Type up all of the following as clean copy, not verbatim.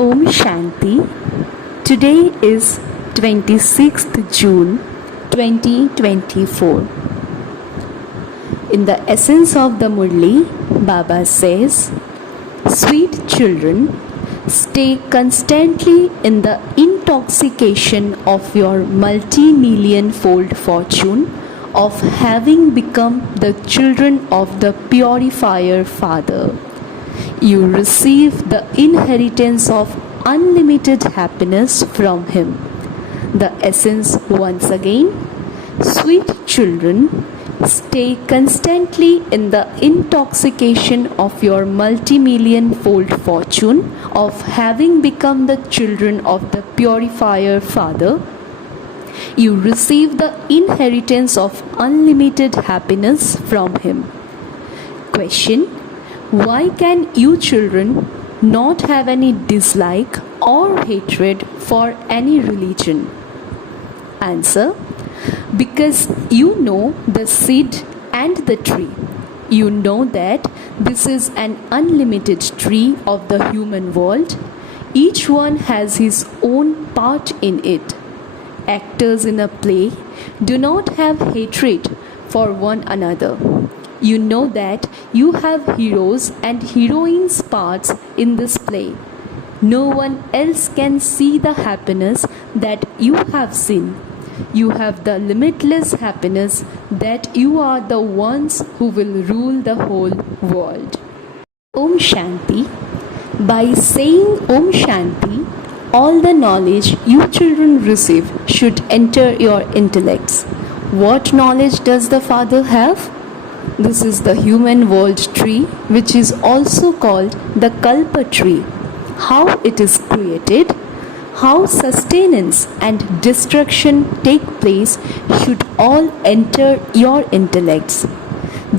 Om Shanti. Today is 26th June 2024. In the essence of the Murli, Baba says, "Sweet children, stay constantly in the intoxication of your multi-million-fold fortune of having become the children of the Purifier Father. You receive the inheritance of unlimited happiness from Him." The essence once again, sweet children, stay constantly in the intoxication of your multi-million-fold fortune of having become the children of the Purifier Father. You receive the inheritance of unlimited happiness from Him. Question: why can you children not have any dislike or hatred for any religion? Answer: because you know the seed and the tree. You know that this is an unlimited tree of the human world. Each one has his own part in it. Actors in a play do not have hatred for one another. You know that you have heroes and heroines' parts in this play. No one else can see the happiness that you have seen. You have the limitless happiness that you are the ones who will rule the whole world. Om Shanti. By saying Om Shanti, all the knowledge you children receive should enter your intellects. What knowledge does the Father have? This is the human world tree, which is also called the Kalpa tree. How it is created, how sustenance and destruction take place should all enter your intellects.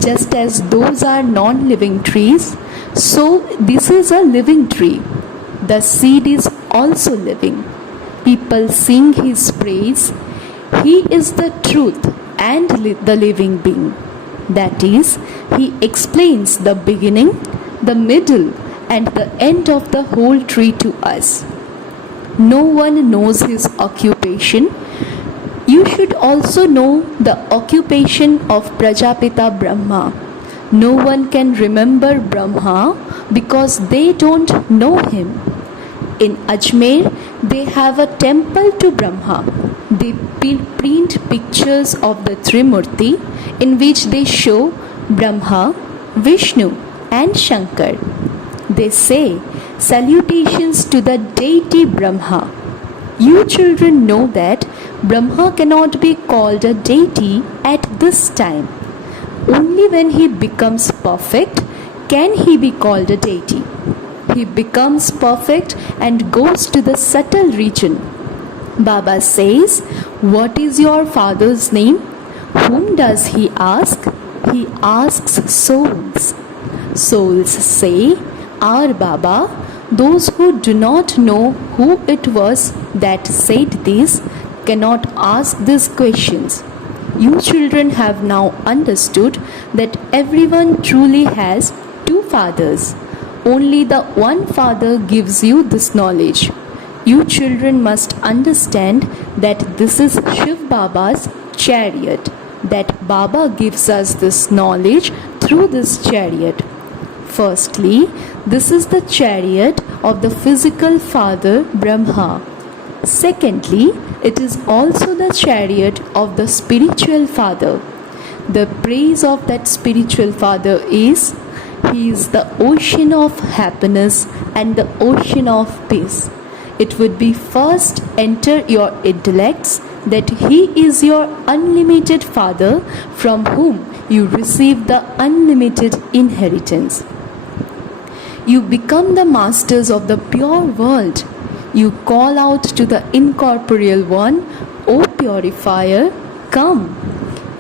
Just as those are non-living trees, so this is a living tree. The seed is also living. People sing His praise. He is the truth and the living being. That is, He explains the beginning, the middle, and the end of the whole tree to us. No one knows His occupation. You should also know the occupation of Prajapita Brahma. No one can remember Brahma because they don't know him. In Ajmer, they have a temple to Brahma. They print pictures of the Trimurti in which they show Brahma, Vishnu and Shankar. They say, "Salutations to the deity Brahma." You children know that Brahma cannot be called a deity at this time. Only when he becomes perfect can he be called a deity. He becomes perfect and goes to the subtle region. Baba says, "What is your father's name?" Whom does he ask? He asks souls. Souls say, "Our Baba." Those who do not know who it was that said this cannot ask these questions. You children have now understood that everyone truly has two fathers. Only the one Father gives you this knowledge. You children must understand that this is Shiv Baba's chariot, that Baba gives us this knowledge through this chariot. Firstly, this is the chariot of the physical father Brahma. Secondly, it is also the chariot of the spiritual father. The praise of that spiritual father is, He is the ocean of happiness and the ocean of peace. It would be first enter your intellects that He is your unlimited Father from whom you receive the unlimited inheritance. You become the masters of the pure world. You call out to the incorporeal one, "O Purifier, come."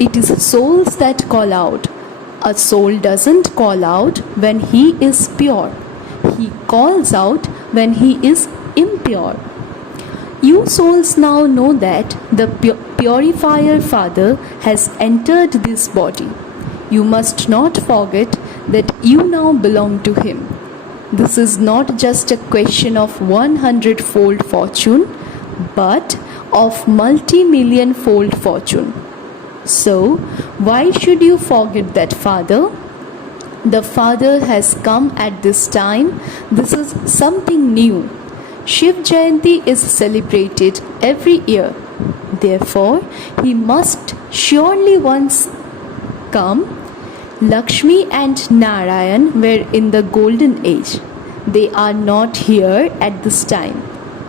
It is souls that call out. A soul doesn't call out when he is pure. He calls out when he is impure. You souls now know that the Purifier Father has entered this body. You must not forget that you now belong to Him. This is not just a question of 100-fold fortune, but of multi-million-fold fortune. So, why should you forget that, Father? The Father has come at this time. This is something new. Shiv Jayanti is celebrated every year. Therefore, he must surely once come. Lakshmi and Narayan were in the golden age. They are not here at this time.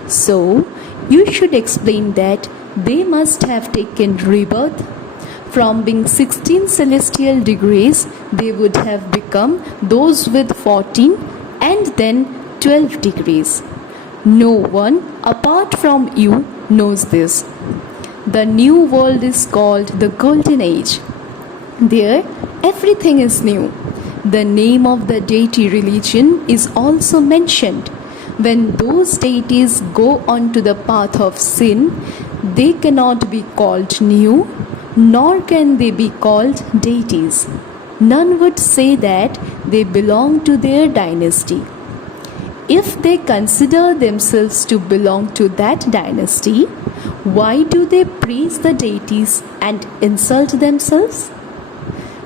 So, you should explain that they must have taken rebirth. From being 16 celestial degrees, they would have become those with 14 and then 12 degrees. No one apart from you knows this. The new world is called the Golden Age. There, everything is new. The name of the deity religion is also mentioned. When those deities go on to the path of sin, they cannot be called new, nor can they be called deities. None would say that they belong to their dynasty. If they consider themselves to belong to that dynasty, why do they praise the deities and insult themselves?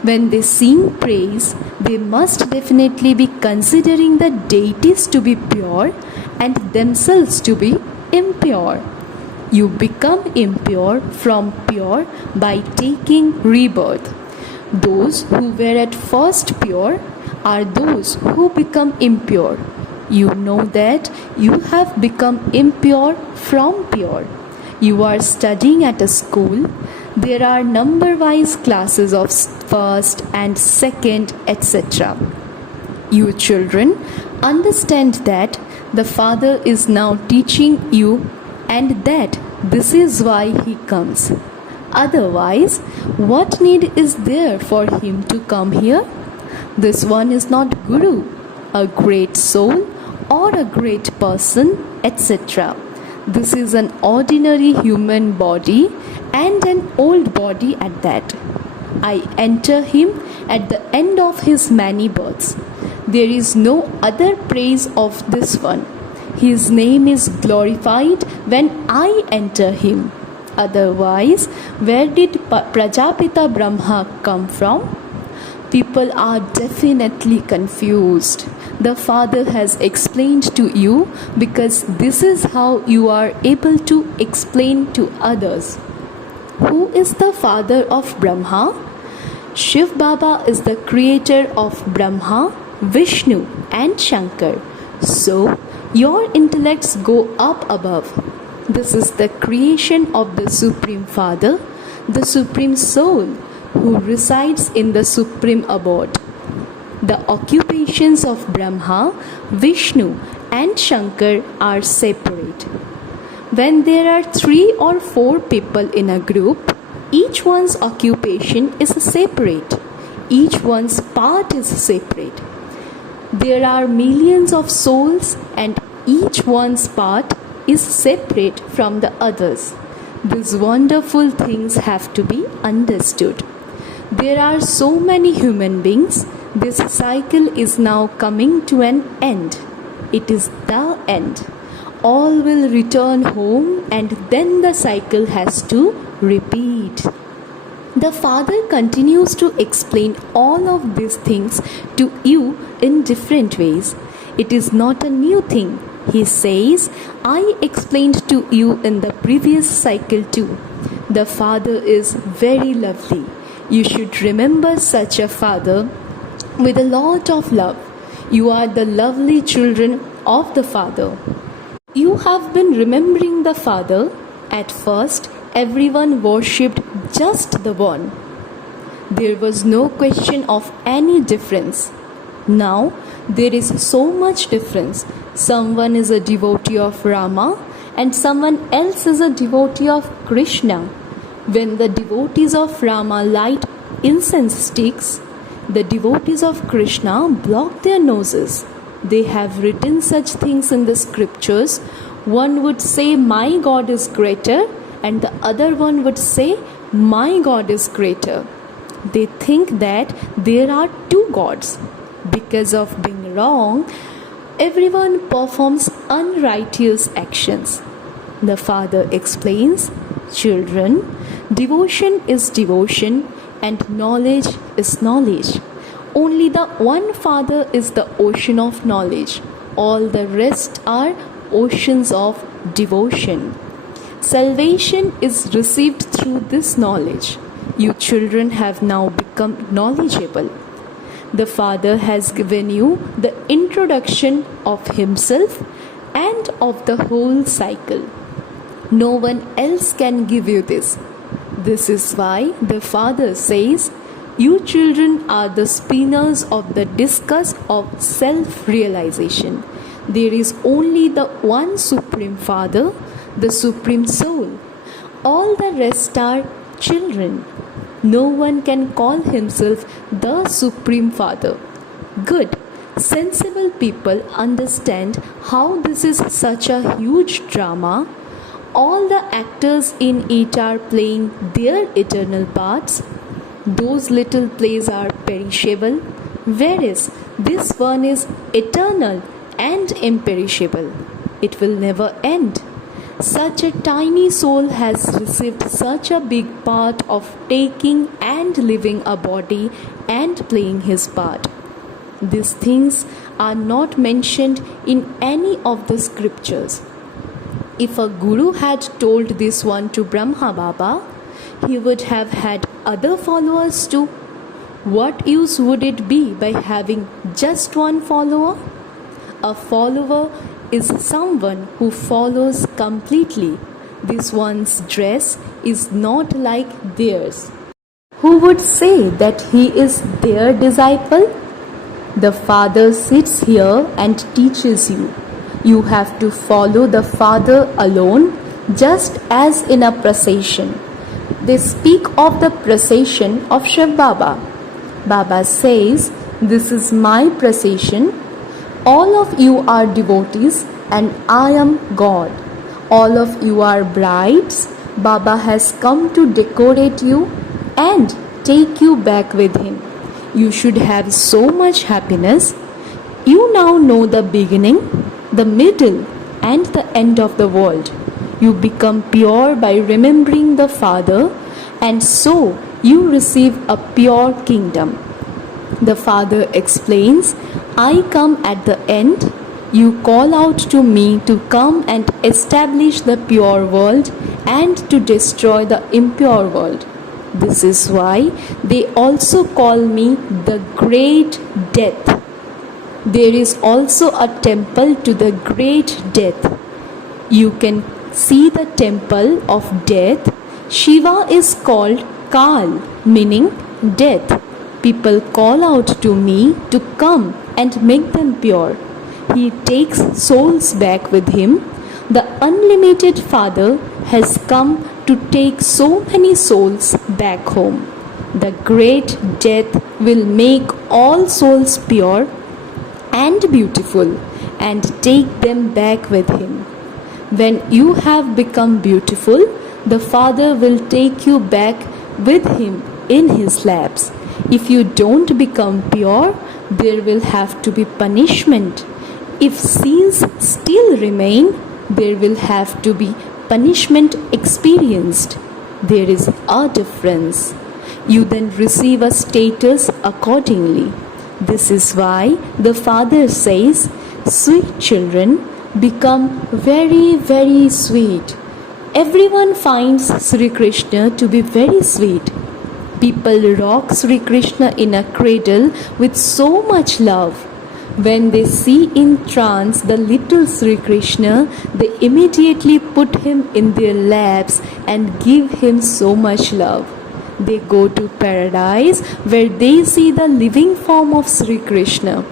When they sing praise, they must definitely be considering the deities to be pure and themselves to be impure. You become impure from pure by taking rebirth. Those who were at first pure are those who become impure. You know that you have become impure from pure. You are studying at a school. There are number-wise classes of first and second, etc. You children understand that the Father is now teaching you and that this is why he comes. Otherwise, what need is there for him to come here? This one is not Guru, a great soul or a great person, etc. This is an ordinary human body and an old body at that. I enter him at the end of his many births. There is no other praise of this one. His name is glorified when I enter him. Otherwise, where did Prajapita Brahma come from? People are definitely confused. The Father has explained to you because this is how you are able to explain to others. Who is the father of Brahma? Shiv Baba is the creator of Brahma, Vishnu and Shankar. So, your intellects go up above. This is the creation of the Supreme Father, the Supreme Soul, who resides in the Supreme Abode. The occupations of Brahma, Vishnu and Shankar are separate. When there are 3 or 4 people in a group, each one's occupation is separate. Each one's part is separate. There are millions of souls and each one's part is separate from the others. These wonderful things have to be understood. There are so many human beings. This cycle is now coming to an end. It is the end. All will return home and then the cycle has to repeat. The Father continues to explain all of these things to you in different ways. It is not a new thing. He says, I explained to you in the previous cycle too. The Father is very lovely. You should remember such a Father with a lot of love. You are the lovely children of the Father. You have been remembering the Father. At first, everyone worshipped just the one. There was no question of any difference. Now, there is so much difference. Someone is a devotee of Rama and someone else is a devotee of Krishna. When the devotees of Rama light incense sticks, the devotees of Krishna block their noses. They have written such things in the scriptures. One would say, my God is greater, and the other one would say, my God is greater. They think that there are 2 gods. Because of being wrong, Everyone performs unrighteous actions. The father explains, children, devotion is devotion and knowledge is knowledge. Only the one Father is the ocean of knowledge. All the rest are oceans of devotion. Salvation is received through this knowledge. You children have now become knowledgeable. The Father has given you the introduction of Himself and of the whole cycle. No one else can give you this. This is why the Father says, you children are the spinners of the discus of self-realization. There is only the one Supreme Father, the Supreme Soul. All the rest are children. No one can call himself the Supreme Father. Good, sensible people understand how this is such a huge drama. All the actors in it are playing their eternal parts. Those little plays are perishable, whereas this one is eternal and imperishable. It will never end. Such a tiny soul has received such a big part of taking and living a body and playing his part. These things are not mentioned in any of the scriptures. If a guru had told this one to Brahma Baba, he would have had other followers too. What use would it be by having just one follower? A follower is someone who follows completely. This one's dress is not like theirs. Who would say that he is their disciple? The Father sits here and teaches you. You have to follow the Father alone, just as in a procession. They speak of the procession of Shiv Baba. Baba says, this is my procession. All of you are devotees and I am God. All of you are brides. Baba has come to decorate you and take you back with him. You should have so much happiness. You now know the beginning, the middle, and the end of the world. You become pure by remembering the Father, and so you receive a pure kingdom. The Father explains, I come at the end. You call out to me to come and establish the pure world and to destroy the impure world. This is why they also call me the Great Death. There is also a temple to the Great Death. You can see the temple of death. Shiva is called Kal, meaning death. People call out to me to come and make them pure. He takes souls back with him. The unlimited Father has come to take so many souls back home. The Great Death will make all souls pure and beautiful and take them back with him. When you have become beautiful, the Father will take you back with him in his laps. If you don't become pure, there will have to be punishment. If sins still remain, there will have to be punishment experienced. There is a difference. You then receive a status accordingly. This is why the Father says, sweet children, become very, very sweet. Everyone finds Sri Krishna to be very sweet. People rock Sri Krishna in a cradle with so much love. When they see in trance the little Sri Krishna, they immediately put him in their laps and give him so much love. They go to paradise where they see the living form of Sri Krishna.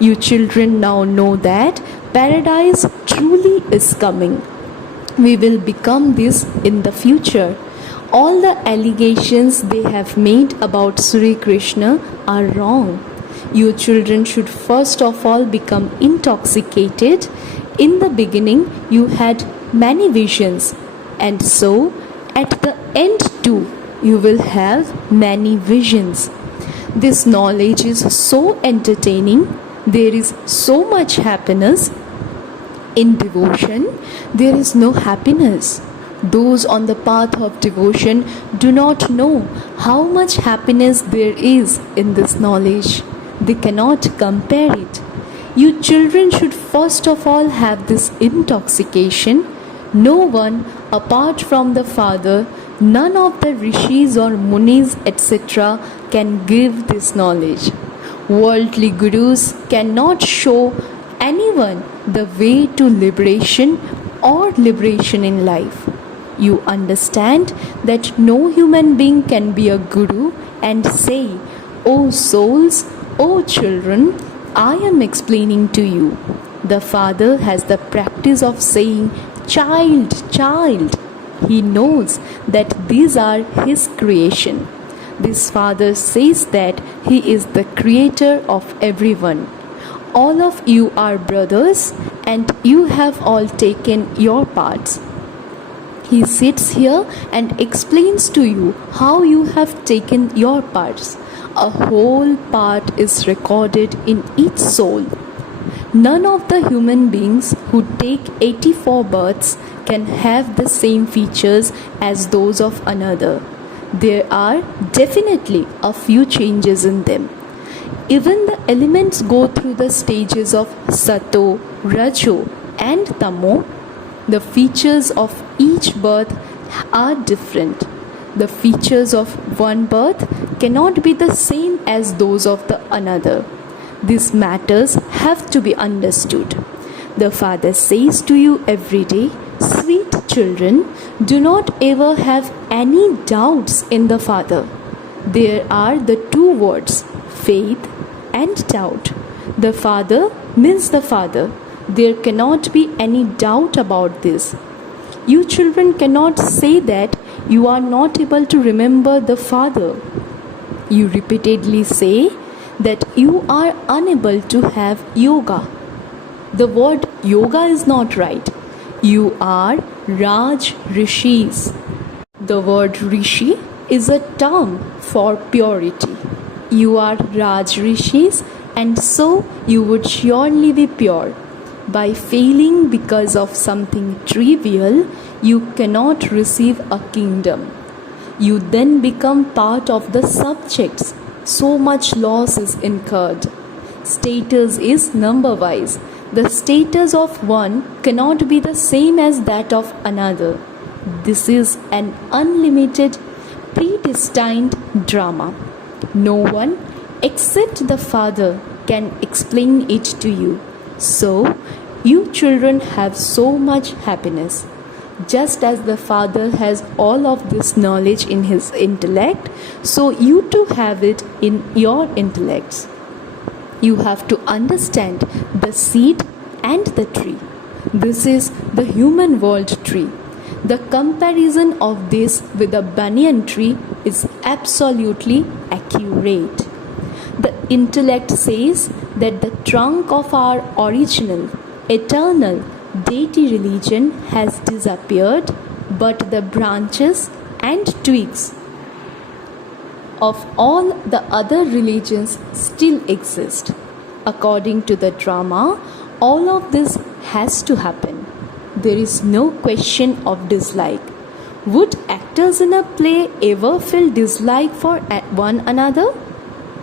You children now know that paradise truly is coming. We will become this in the future. All the allegations they have made about Sri Krishna are wrong. You children should first of all become intoxicated. In the beginning, you had many visions, and so at the end too, you will have many visions. This knowledge is so entertaining There is so much happiness. In devotion, there is no happiness. Those on the path of devotion do not know how much happiness there is in this knowledge. They cannot compare it. You children should first of all have this intoxication. No one apart from the Father, none of the rishis or munis, etc., can give this knowledge. Worldly gurus cannot show anyone the way to liberation or liberation in life. You understand that no human being can be a guru and say, "O souls, O children, I am explaining to you." The Father has the practice of saying, "Child, child." He knows that these are His creation. This Father says that He is the creator of everyone. All of you are brothers and you have all taken your parts. He sits here and explains to you how you have taken your parts. A whole part is recorded in each soul. None of the human beings who take 84 births can have the same features as those of another. There are definitely a few changes in them. Even the elements go through the stages of Sato, Rajo, and Tamo. The features of each birth are different. The features of one birth cannot be the same as those of the another. These matters have to be understood. The Father says to you every day, "Sweet children, do not ever have any doubts in the Father." There are the two words, faith and doubt. The Father means the Father. There cannot be any doubt about this. You children cannot say that you are not able to remember the Father. You repeatedly say that you are unable to have yoga. The word yoga is not right. You are Raj Rishis. The word Rishi is a term for purity. You are Raj Rishis, and so you would surely be pure. By failing because of something trivial, you cannot receive a kingdom. You then become part of the subjects. So much loss is incurred. Status is number wise. The status of one cannot be the same as that of another. This is an unlimited, predestined drama. No one except the Father can explain it to you. So, you children have so much happiness. Just as the Father has all of this knowledge in His intellect, so you too have it in your intellects. You have to understand the seed and the tree. This is the human world tree. The comparison of this with the banyan tree is absolutely accurate. The intellect says that the trunk of our original, eternal deity religion has disappeared, but the branches and twigs of all the other religions still exist. According to the drama, all of this has to happen. There is no question of dislike. Would actors in a play ever feel dislike for one another?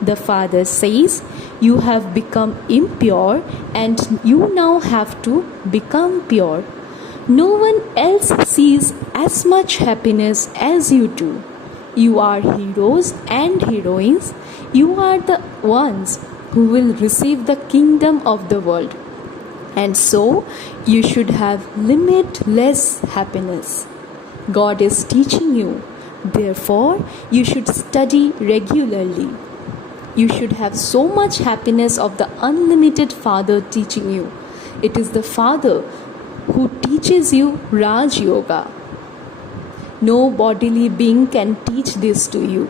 The Father says, "You have become impure and you now have to become pure." No one else sees as much happiness as you do. You are heroes and heroines. You are the ones who will receive the kingdom of the world. And so, you should have limitless happiness. God is teaching you. Therefore, you should study regularly. You should have so much happiness of the unlimited Father teaching you. It is the Father who teaches you Raj Yoga. No bodily being can teach this to you.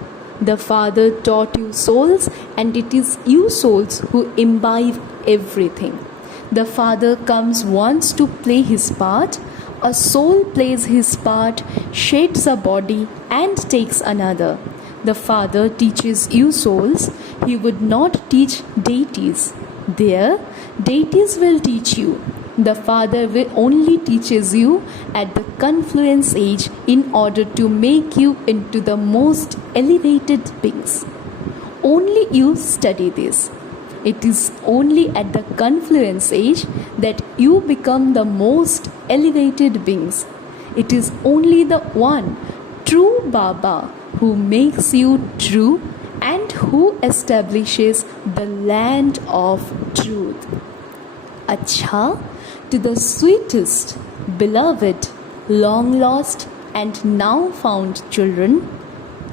The Father taught you souls, and it is you souls who imbibe everything. The Father comes once to play His part. A soul plays his part, sheds a body, and takes another. The Father teaches you souls. He would not teach deities. There, deities will teach you. The Father will only teaches you at the confluence age in order to make you into the most elevated beings. Only you study this. It is only at the confluence age that you become the most elevated beings. It is only the one true Baba who makes you true and who establishes the land of truth. Acha, to the sweetest, beloved, long lost, and now found children,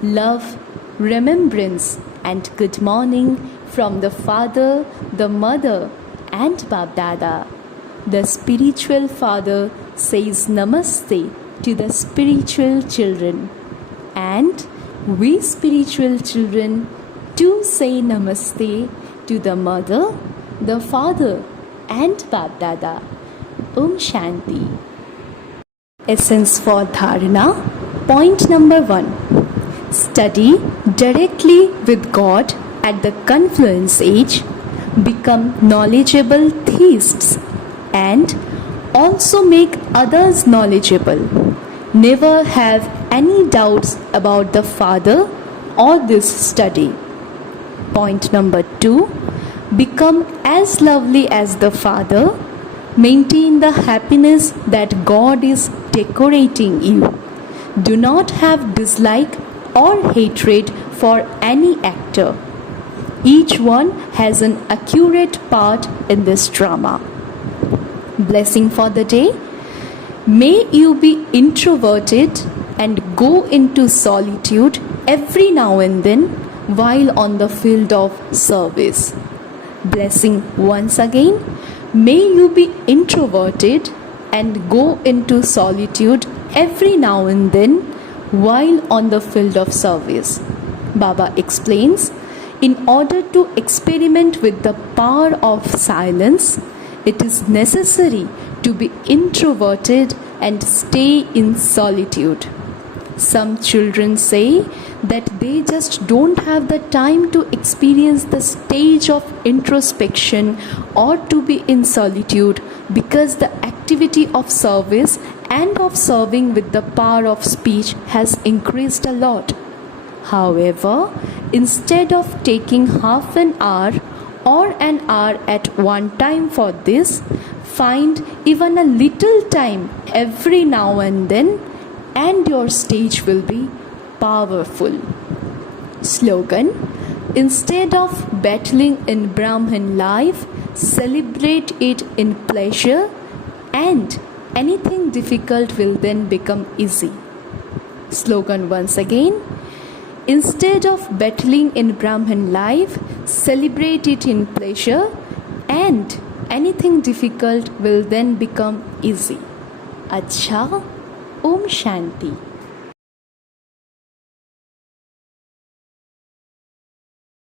love, remembrance, and good morning from the Father, the Mother, and Babdada. The spiritual father says Namaste to the spiritual children, and we spiritual children too say Namaste to the Mother, the Father, and Babdada. Om Shanti. Essence for Dharana. Point number 1. Study directly with God at the confluence age, become knowledgeable theists, and also make others knowledgeable. Never have any doubts about the Father or this study. Point number 2. Become as lovely as the Father. Maintain the happiness that God is decorating you. Do not have dislike or hatred for any actor. Each one has an accurate part in this drama. Blessing for the day. May you be introverted and go into solitude every now and then while on the field of service. Blessing once again. May you be introverted and go into solitude every now and then while on the field of service. Baba explains, in order to experiment with the power of silence, it is necessary to be introverted and stay in solitude. Some children say that they just don't have the time to experience the stage of introspection or to be in solitude because the activity of service and of serving with the power of speech has increased a lot. However, instead of taking half an hour or an hour at one time for this, find even a little time every now and then, and your stage will be powerful. Slogan: instead of battling in Brahman life, celebrate it in pleasure, and anything difficult will then become easy. Slogan once again: instead of battling in Brahman life, celebrate it in pleasure, and anything difficult will then become easy. Acha. Om Shanti.